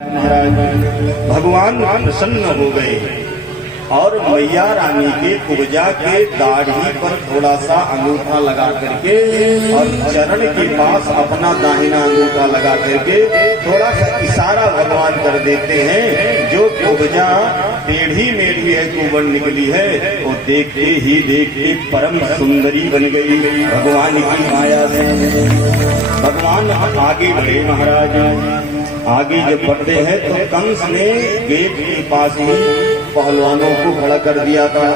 महाराज भगवान प्रसन्न हो गए और मैया रानी के कुब्जा के दाढ़ी पर थोड़ा सा अंगूठा लगा करके और चरण के पास अपना दाहिना अंगूठा लगा करके थोड़ा सा इशारा भगवान कर देते हैं। जो कुब्जा टेढ़ी मेढ़ी है कुबड़ निकली है वो देखते ही देखते परम सुंदरी बन गई भगवान की माया से। भगवान आगे बढ़े महाराज। आगे जब बढ़ते हैं तो कंस ने गेट के पास ही पहलवानों को खड़ा कर दिया था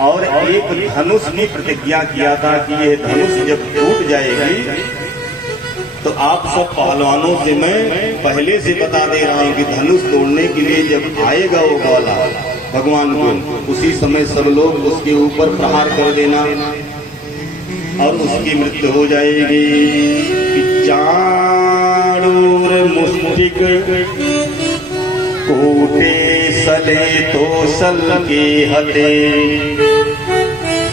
और एक धनुष की प्रतिज्ञा किया था कि यह धनुष जब टूट जाएगी तो आप सब पहलवानों से मैं पहले से बता दे रहा हूं कि धनुष तोड़ने के लिए जब आएगा वो वाला भगवान को उसी समय सब लोग उसके ऊपर प्रहार कर देना और उसकी मृत्यु हो जाएगी। चाणूर मुष्टिक कोटे सले तो सल के हते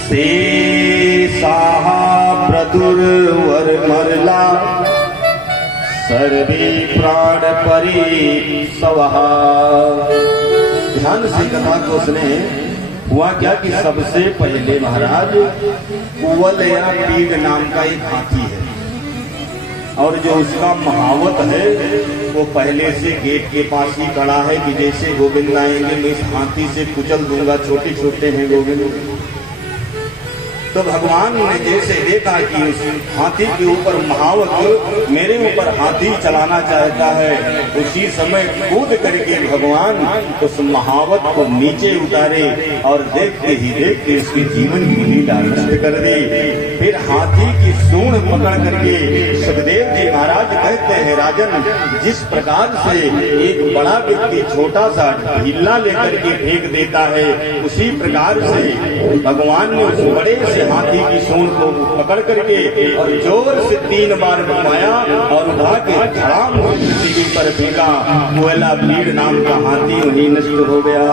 से साहा प्रदुर्वर मरला सर्वे प्राण परी सवहा। ध्यान से कथा को सुने। हुआ क्या कि सबसे पहले महाराज कुवल या पीड़ नाम का एक हाथी है और जो उसका महावत है वो पहले से गेट के पास ही खड़ा है कि जैसे गोविंद आएंगे मैं इस हाथी से कुचल दूंगा, छोटे छोटे हैं गोविंद। तो भगवान ने जैसे देखा कि उस हाथी के ऊपर महावत मेरे ऊपर हाथी चलाना चाहता है, उसी समय कूद करके भगवान उस महावत को नीचे उतारे और देखते ही देखते उसकी जीवन की लीला नष्ट कर दी। फिर हाथी की सूंड पकड़ करके सुखदेव जी महाराज कहते हैं, राजन जिस प्रकार से एक बड़ा व्यक्ति छोटा सा ढीला लेकर के फेंक देता है उसी प्रकार से भगवान ने उस बड़े से हाथी की सूंड को पकड़ करके और जोर से 3 बार घुमाया और उठा के धड़ाम पृथ्वी पर फेंका। कोयला भीड़ नाम का हाथी वहीं नष्ट हो गया।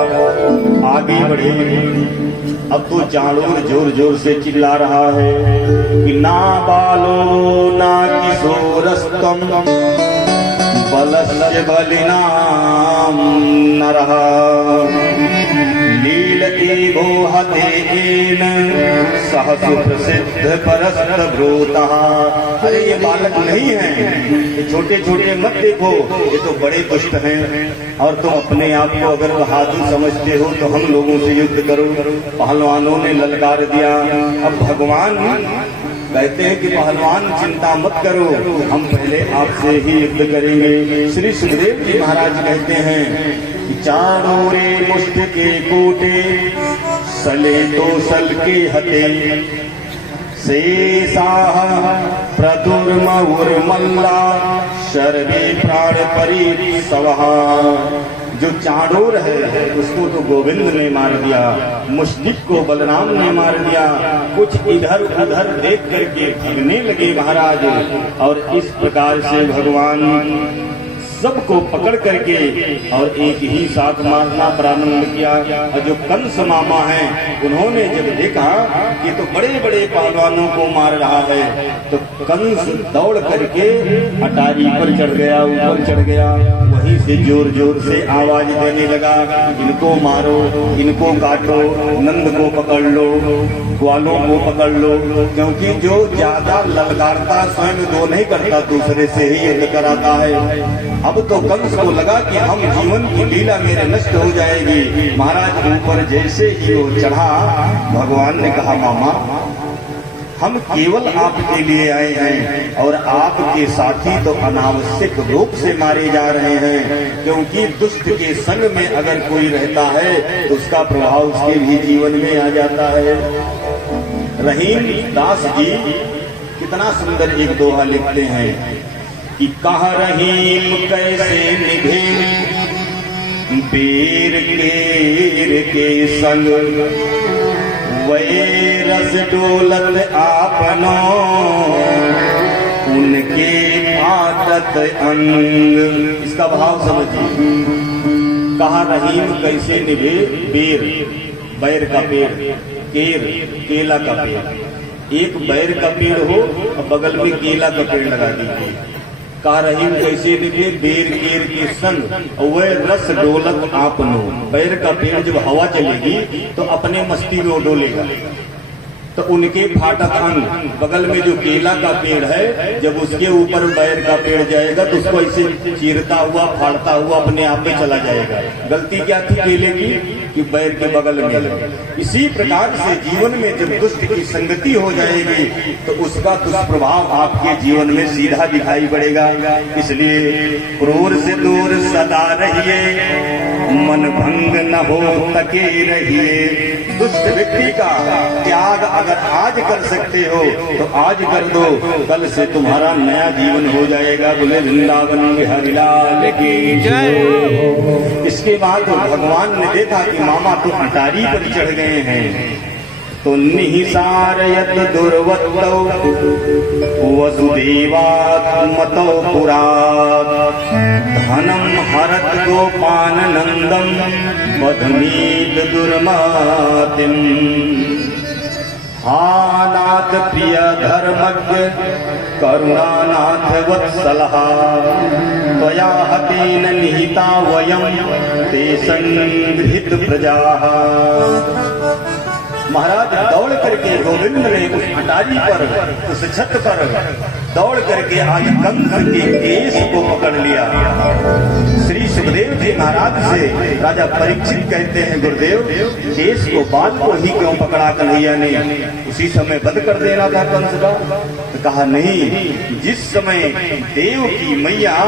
आगे बढ़े। अब तो चाणूर जोर जोर से चिल्ला रहा है कि ना बालो ना किशोरस्तम बलस्य बलिनाम नरः लील एवो हतेन सहसु प्रसिद्ध परस्त भ्रूता। अरे ये बालक नहीं है, ये छोटे छोटे मत देखो, ये तो बड़े दुष्ट हैं और तुम अपने आप को अगर बहादुर समझते हो तो हम लोगों से युद्ध करो। पहलवानों ने ललकार दिया। अब भगवान कहते हैं कि पहलवान चिंता मत करो, हम पहले आपसे ही युद्ध करेंगे। श्री सुखदेव जी महाराज कहते हैं कि चाणूरे मुष्ट के कोटे सले तो सल के हते से साह प्रदुर्मउर्मल्ला सर्वे प्राण परी सवहा। जो चाणूर है उसको तो गोविंद ने मार दिया, मुष्टिक को बलराम ने मार दिया, कुछ इधर उधर देख करके भगने लगे महाराज। और इस प्रकार से भगवान सबको पकड़ करके और एक ही साथ मारना प्रारंभ किया। और जो कंस मामा हैं उन्होंने जब देखा कि तो बड़े बड़े पहलवानों को मार रहा है तो कंस दौड़ करके अटारी पर चढ़ गया, ऊपर चढ़ गया। वहीं से जोर जोर से आवाज देने लगा, इनको मारो, इनको काटो, नंद को पकड़ लो, ग्वालों को पकड़ लो। क्योंकि जो ज्यादा ललकारता स्वयं दो नहीं करता, दूसरे से ही युद्ध कराता है। अब तो कंस को लगा कि हम जीवन की लीला मेरे नष्ट हो जाएगी। महाराज ऊपर जैसे ही वो चढ़ा, भगवान ने कहा मामा हम केवल आपके लिए आए हैं और आपके साथी तो अनावश्यक रूप से मारे जा रहे हैं। क्योंकि दुष्ट के संग में अगर कोई रहता है तो उसका प्रभाव उसके भी जीवन में आ जाता है। रहीम दास जी कितना सुंदर एक दोहा लिखते हैं कि कह रहीम कैसे निभे बीर के संग वे रस डोलत आपनो उनके आदत अंग। इसका भाव समझिए। कहा रहीम कैसे निभे बीर, बैर का पेड़, केर केला का पेड़। एक बैर का पेड़ हो और बगल में केला का पेड़ लगा दीजिए, कह रही कैसे लिखे, बेर केर के संग वह रस डोलत आपनो। बैर का पेड़ जब हवा चलेगी तो अपने मस्ती में वो डोलेगा। तो उनके फाटक अंग, बगल में जो केला का पेड़ है, जब उसके ऊपर बैर का पेड़ जाएगा तो उसको ऐसे चीरता हुआ फाड़ता हुआ अपने आप में चला जाएगा। गलती क्या थी केले की कि बैर के बगल में। इसी प्रकार से जीवन में जब दुष्ट की संगति हो जाएगी तो उसका दुष्प्रभाव आपके जीवन में सीधा दिखाई पड़ेगा। इसलिए क्रूर से दूर सदा रहिए, मन भंग न हो तके रहिए। दुष्ट व्यक्ति का त्याग अगर आज कर सकते हो तो आज कर दो, कल से तुम्हारा नया जीवन हो जाएगा। बोले वृंदावन बिहारी लाल की जय। इसके बाद भगवान ने देखा कि मामा तो अटारी पर चढ़ गए हैं, तो निहिसारयत दुर्वत्तौ वसुदेवात्मतो पुरात्, धनम हरत गोपाननंदम बधमीत दुर्मतिम। हा नाथ प्रिय धर्मज्ञ करुणानाथ वत्सलः, त्वया हतेन निहिता वयं ते संगृहीत प्रजाः। महाराज दौड़ करके गोविंद ने उस अटारी पर, उस छत पर दौड़ करके आज कंस के केस को पकड़ लिया। श्री सुखदेव जी महाराज से राजा परीक्षित कहते हैं, गुरुदेव केस को, बाल को ही क्यों पकड़ा कन्हैया ने? उसी समय बंद कर देना था कंस का। तो कहा नहीं, जिस समय देव की मैया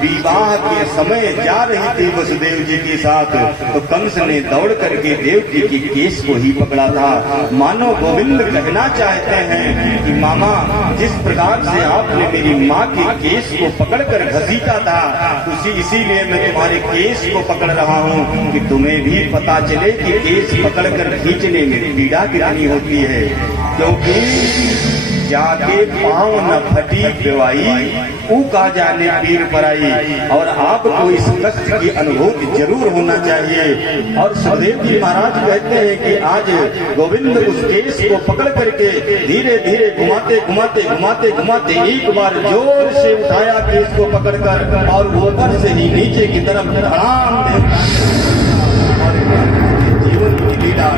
विवाह के समय जा रही थी वसुदेव जी के साथ, तो कंस ने दौड़ करके देव जी के केस को ही पकड़ा था। मानो गोविंद कहना चाहते हैं कि मामा जिस प्रकार से आपने मेरी माँ के केस को पकड़कर घसीटा था, इसीलिए मैं तुम्हारे केस को पकड़ रहा हूँ कि तुम्हें भी पता चले कि केस पकड़कर खींचने में पीड़ा कितनी होती है। क्योंकि जाके पाँव न फटी बेवाई, ऊ का जाने पीर पराई। और आपको इस कष्ट की अनुभूति जरूर होना चाहिए। और सुखदेव जी महाराज कहते हैं कि आज गोविंद उस केस को पकड़ करके धीरे धीरे घुमाते घुमाते घुमाते घुमाते एक बार जोर से उठाया केस को पकड़कर, और ऊपर से ही नीचे की तरफ धड़ाम दे जीवन की लीला।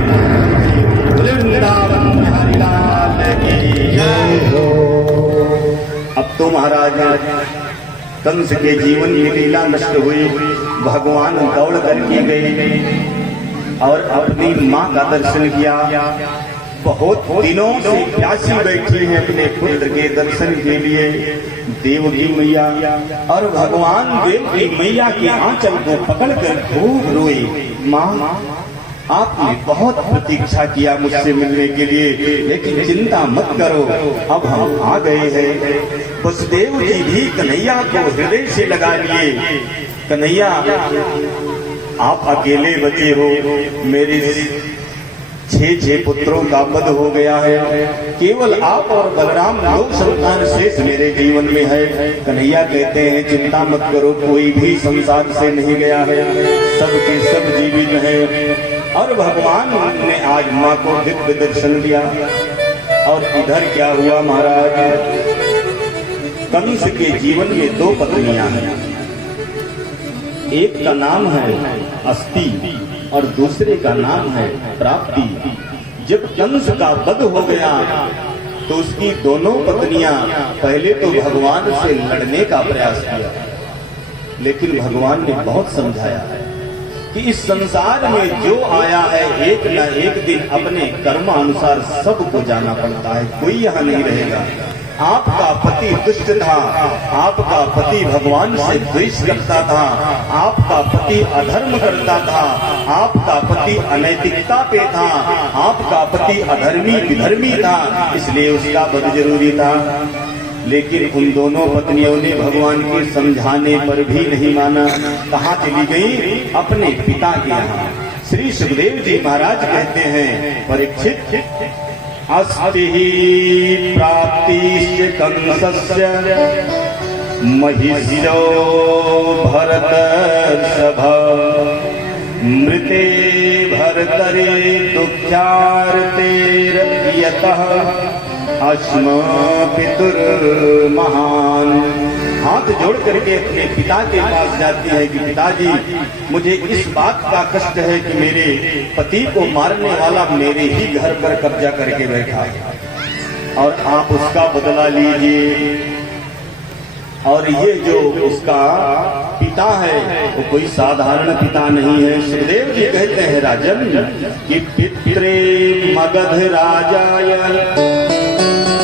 अब तो महाराज कंस के जीवन की लीला नष्ट हुई। भगवान दौड़ करके गए और अपनी माँ का दर्शन किया। बहुत दिनों से प्यासी बैठी है अपने पुत्र के दर्शन के लिए देव की मैया। और भगवान देव की मैया के आंचल को पकड़कर खूब रोए, माँ आपने बहुत प्रतीक्षा किया मुझसे मिलने के लिए, लेकिन चिंता मत करो, अब हम आ गए हैं। वसुदेव जी भी कन्हैया को हृदय से लगा लिए। कन्हैया आप अकेले बचे हो, मेरे 6 पुत्रों का वध हो गया है, केवल आप और बलराम लोक संतान शेष मेरे जीवन में है। कन्हैया कहते हैं चिंता मत करो, कोई भी संसार से नहीं गया है, सबके सब जीवित हैं। और भगवान ने आज माँ को दिव्य दर्शन दिया। और इधर क्या हुआ महाराज, कंस के जीवन में 2 पत्नियां हैं, एक का नाम है अस्ति और दूसरे का नाम है प्राप्ति। जब कंस का वध हो गया तो उसकी दोनों पत्नियां पहले तो भगवान से लड़ने का प्रयास किया, लेकिन भगवान ने बहुत समझाया है कि इस संसार में जो आया है एक न एक दिन अपने कर्मानुसार सबको जाना पड़ता है, कोई यहाँ नहीं रहेगा। आपका पति दुष्ट था, आपका पति भगवान से द्वेष करता था, आपका पति अधर्म करता था, आपका पति अनैतिकता पे था, आपका पति अधर्मी विधर्मी था, इसलिए उसका वध जरूरी था। लेकिन उन दोनों पत्नियों ने भगवान के समझाने पर भी नहीं माना। कहाँ चली गई? अपने पिता के यहाँ। श्री सुखदेव जी महाराज कहते हैं, परीक्षित अस्ति प्राप्ति कंसस्य महिषो भरत सभा, मृते भरतरे दुःख्यार्तेर यतः अस्म पितुर्महान्। हाथ जोड़ करके अपने पिता के पास जाती है कि पिताजी, मुझे इस बात का कष्ट है कि मेरे पति को मारने वाला मेरे ही घर पर कब्जा करके बैठा है और आप उसका बदला लीजिए। और ये जो उसका पिता है वो कोई साधारण पिता नहीं है। सुखदेव जी कहते हैं राजन कि पित्रे मगध राजाय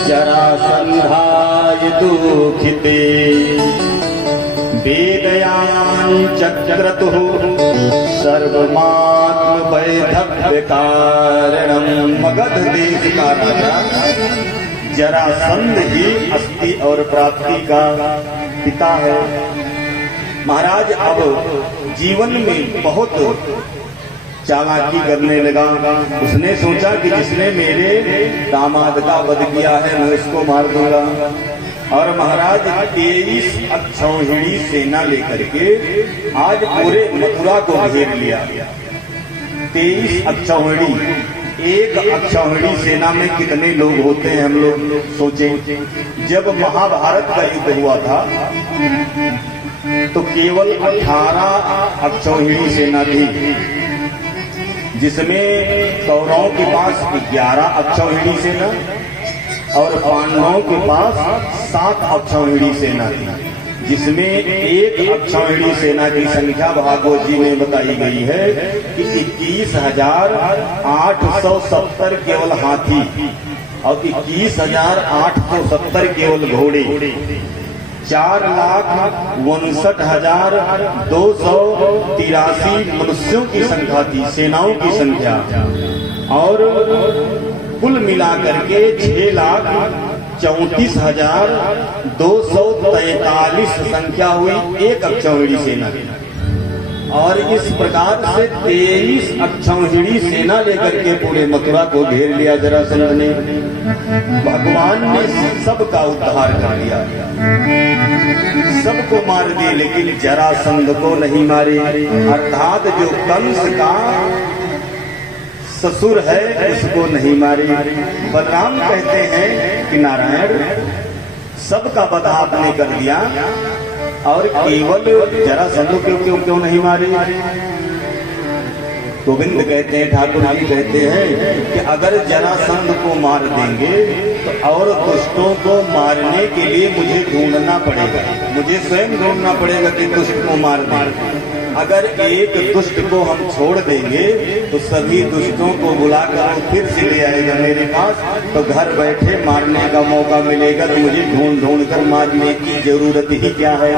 जरासंधाय दुखिते वेदयान चक्रतुः सर्वमात्म वैधव्य कारणम। मगध देश का राजा जरासंध ही अस्थि और प्राप्ति का पिता है। महाराज अब जीवन में बहुत चालाकी करने लगा। उसने सोचा कि जिसने मेरे दामाद का वध किया है मैं उसको मार दूंगा। और महाराज 23 अक्षौहिणी सेना लेकर के आज पूरे मथुरा को घेर लिया। 23 अक्षौहिणी, एक अक्षौहिणी सेना में कितने लोग होते हैं हम लोग सोचें। जब महाभारत का युद्ध हुआ था तो केवल 18 अक्षौहिणी सेना थी, जिसमें कौरवों के पास 11 अक्षौहिणी सेना और पांडवों के पास 7 अक्षौहिणी सेना थी, जिसमें एक अक्षौहिणी सेना की संख्या भागवत जी में बताई गई है कि 21,870 केवल हाथी और 21,870 केवल घोड़े, 4,59,283 मनुष्यों की संख्या थी, सेनाओं की संख्या। और कुल मिलाकर के 6,34,243 संख्या हुई एक अक्षौहिणी सेना की। और इस प्रकार से 23 अक्षौहिणी सेना लेकर के पूरे मथुरा को घेर लिया जरासंध ने। भगवान ने सबका उद्धार कर दिया, सबको मार दिए, लेकिन जरासंध को नहीं मारे। अर्थात जो कंस का ससुर है उसको नहीं मारी। बलराम कहते हैं कि नारायण सबका वध आपने कर दिया और केवल जरासंध को क्यों नहीं मारी। गोविंद कहते हैं, ठाकुर जी कहते हैं कि अगर जरासंध को मार देंगे तो और दुष्टों को मारने के लिए मुझे ढूंढना पड़ेगा, मुझे स्वयं ढूंढना पड़ेगा कि दुष्ट को मार दें। अगर एक दुष्ट को हम छोड़ देंगे तो सभी दुष्टों को बुलाकर फिर से ले आएगा मेरे पास, तो घर बैठे मारने का मौका मिलेगा, तो मुझे ढूंढ कर मारने की जरूरत ही क्या है।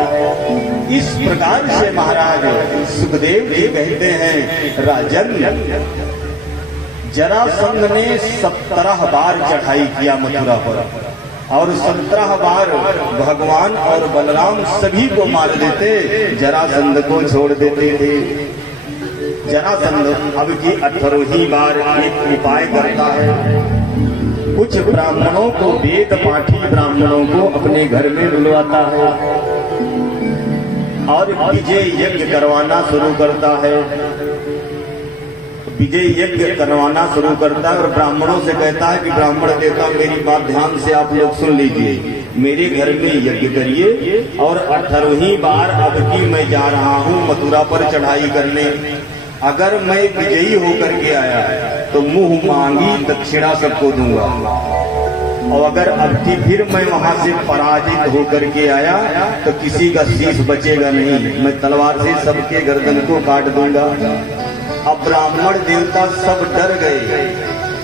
इस प्रकार से महाराज सुखदेव जी कहते हैं राजन, जरासंध ने 17 बार चढ़ाई किया मथुरा पर और 17 बार भगवान और बलराम सभी को मार देते, जरासंध को छोड़ देते थे। जरासंध अब की 18वीं बार एक उपाय करता है। कुछ ब्राह्मणों को, वेद पाठी ब्राह्मणों को अपने घर में बुलवाता है और विजय यज्ञ करवाना शुरू करता है। विजय यज्ञ करवाना शुरू करता है और ब्राह्मणों से कहता है कि ब्राह्मण देवता मेरी बात ध्यान से आप लोग सुन लीजिए, मेरे घर में यज्ञ करिए और 18वीं बार अब की मैं जा रहा हूँ मथुरा पर चढ़ाई करने। अगर मैं विजयी होकर के आया तो मुंह मांगी दक्षिणा सबको दूंगा, और अगर अब की फिर मैं वहां से पराजित होकर के आया तो किसी का शीश बचेगा नहीं, मैं तलवार से सबके गर्दन को काट दूंगा। अब ब्राह्मण देवता सब डर गए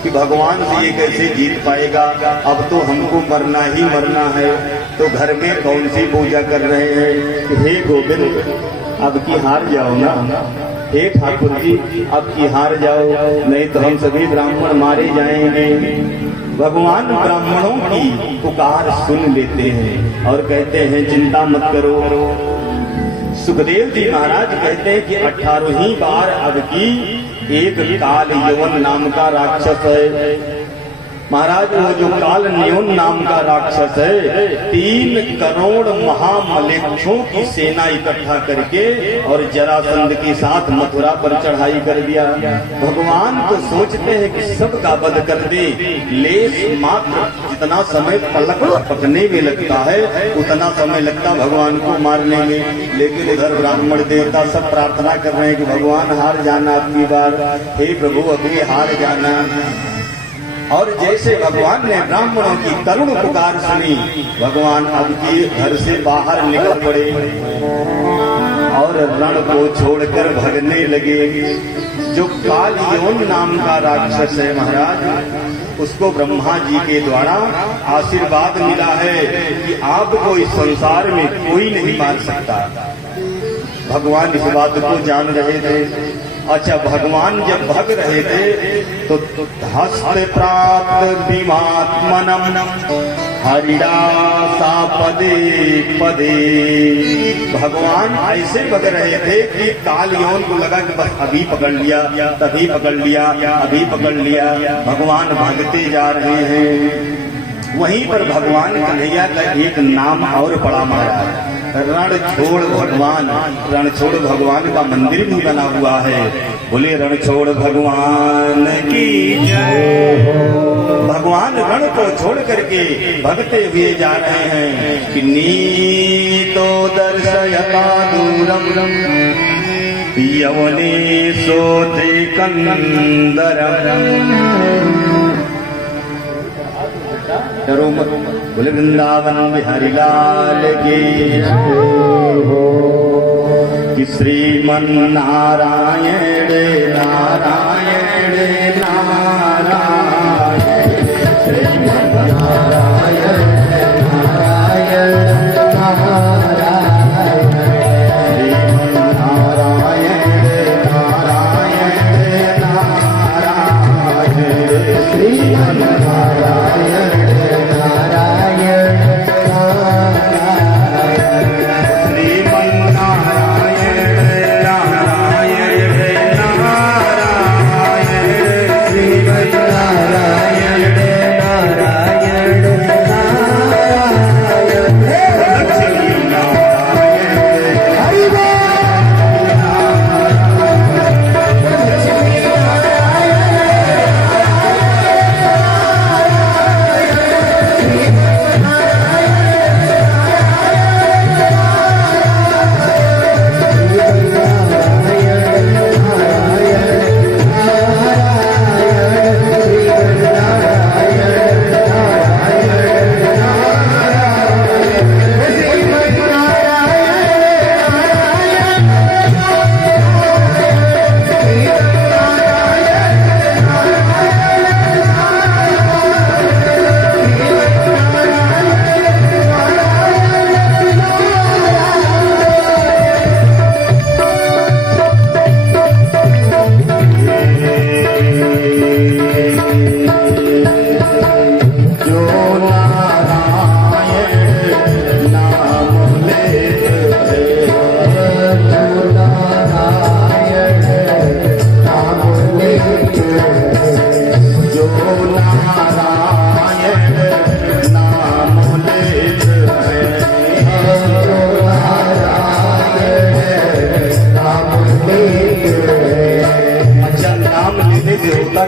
कि भगवान से ये कैसे जीत पाएगा, अब तो हमको मरना ही मरना है। तो घर में कौन सी पूजा कर रहे हैं, हे गोविंद अब की हार जाओ ना, हे ठाकुर जी अब की हार जाओ, नहीं तो हम सभी ब्राह्मण मारे जाएंगे। भगवान ब्राह्मणों की पुकार सुन लेते हैं और कहते हैं चिंता मत करो। सुखदेव जी महाराज कहते हैं कि 18वीं बार अब की एक काल यवन नाम का राक्षस है, महाराज वो जो काल न्योन नाम का राक्षस है 3 करोड़ महामलेच्छों की सेना इकट्ठा करके और जरासंध के साथ मथुरा पर चढ़ाई कर दिया। भगवान तो सोचते हैं कि सबका वध कर दे, लेस मात्र जितना समय पलक पकने में लगता है उतना समय लगता भगवान को मारने में। लेकिन इधर ब्राह्मण देवता सब प्रार्थना कर रहे हैं कि भगवान हार जाना अपनी बार, हे प्रभु अभी हार जाना। और जैसे भगवान ने ब्राह्मणों की करुण पुकार सुनी, भगवान अब की घर से बाहर निकल पड़े और रण को छोड़कर भगने लगे। जो कालयोन नाम का राक्षस है महाराज, उसको ब्रह्मा जी के द्वारा आशीर्वाद मिला है कि आपको इस संसार में कोई नहीं मार सकता। भगवान इस बात को जान रहे थे। अच्छा, भगवान जब भग रहे थे तो हस्त प्राप्त विमात्मनम हरिदासा पदे पदे। भगवान ऐसे भग रहे थे कि कालयौन को लगा कि बस अभी पकड़ लिया, तभी पकड़ लिया, अभी पकड़ लिया। भगवान भागते जा रहे हैं। वहीं पर भगवान कन्हैया का एक नाम और पड़ा महाराज, रणछोड़ भगवान। रणछोड़ भगवान का मंदिर भी बना हुआ है। बोले रणछोड़ भगवान की जय। भगवान रण को छोड़ करके भगते हुए जा रहे हैं कि नीतो दर्शयता दूरम यवने सोते कंदरम। डरो मत, बोले वृंदावन बिहारी लाल की कि श्रीमन नारायण नारायण नारायण, श्रीमन नारायण नारायण नारायण, श्रीमन नारायण नारायण नारायण, श्रीमन नारायण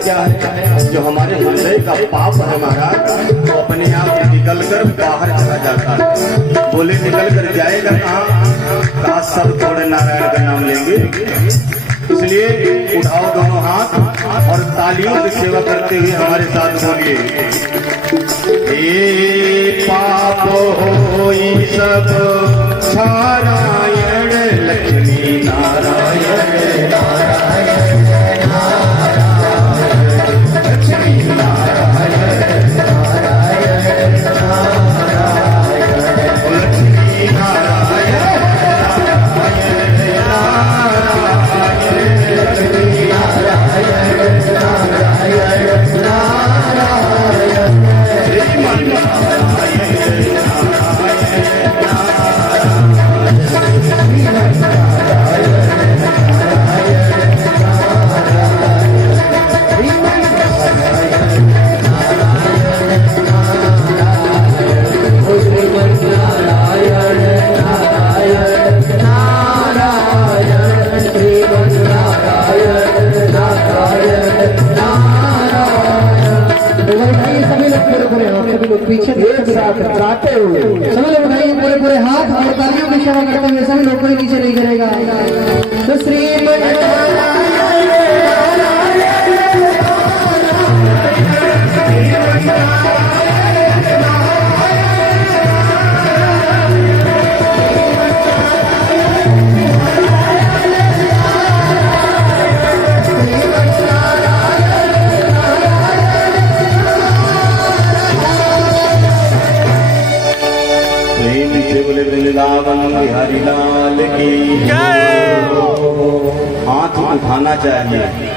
क्या है, जो हमारे हृदय का पाप है महाराज, वो अपने आप निकल कर बाहर चला जाता है। बोले निकल कर जाएगा कहाँ? सब थोड़े नारायण का नाम लेंगे। इसलिए उठाओ दोनों हाथ और तालियों से सेवा करते हुए हमारे साथ बोलिए, हे पाप होई सब नारायण लक्ष्मी नारायण नारायण Thank you. गाते हुए सब लोग उठाइए पूरे पूरे हाथ और तालियों की सेवा करते हुए सभी लोग कोई नीचे नहीं करेगा। तो प्रेम से बोले वृंदावन बिहारी लाल की। हाथ उठाना चाहिए।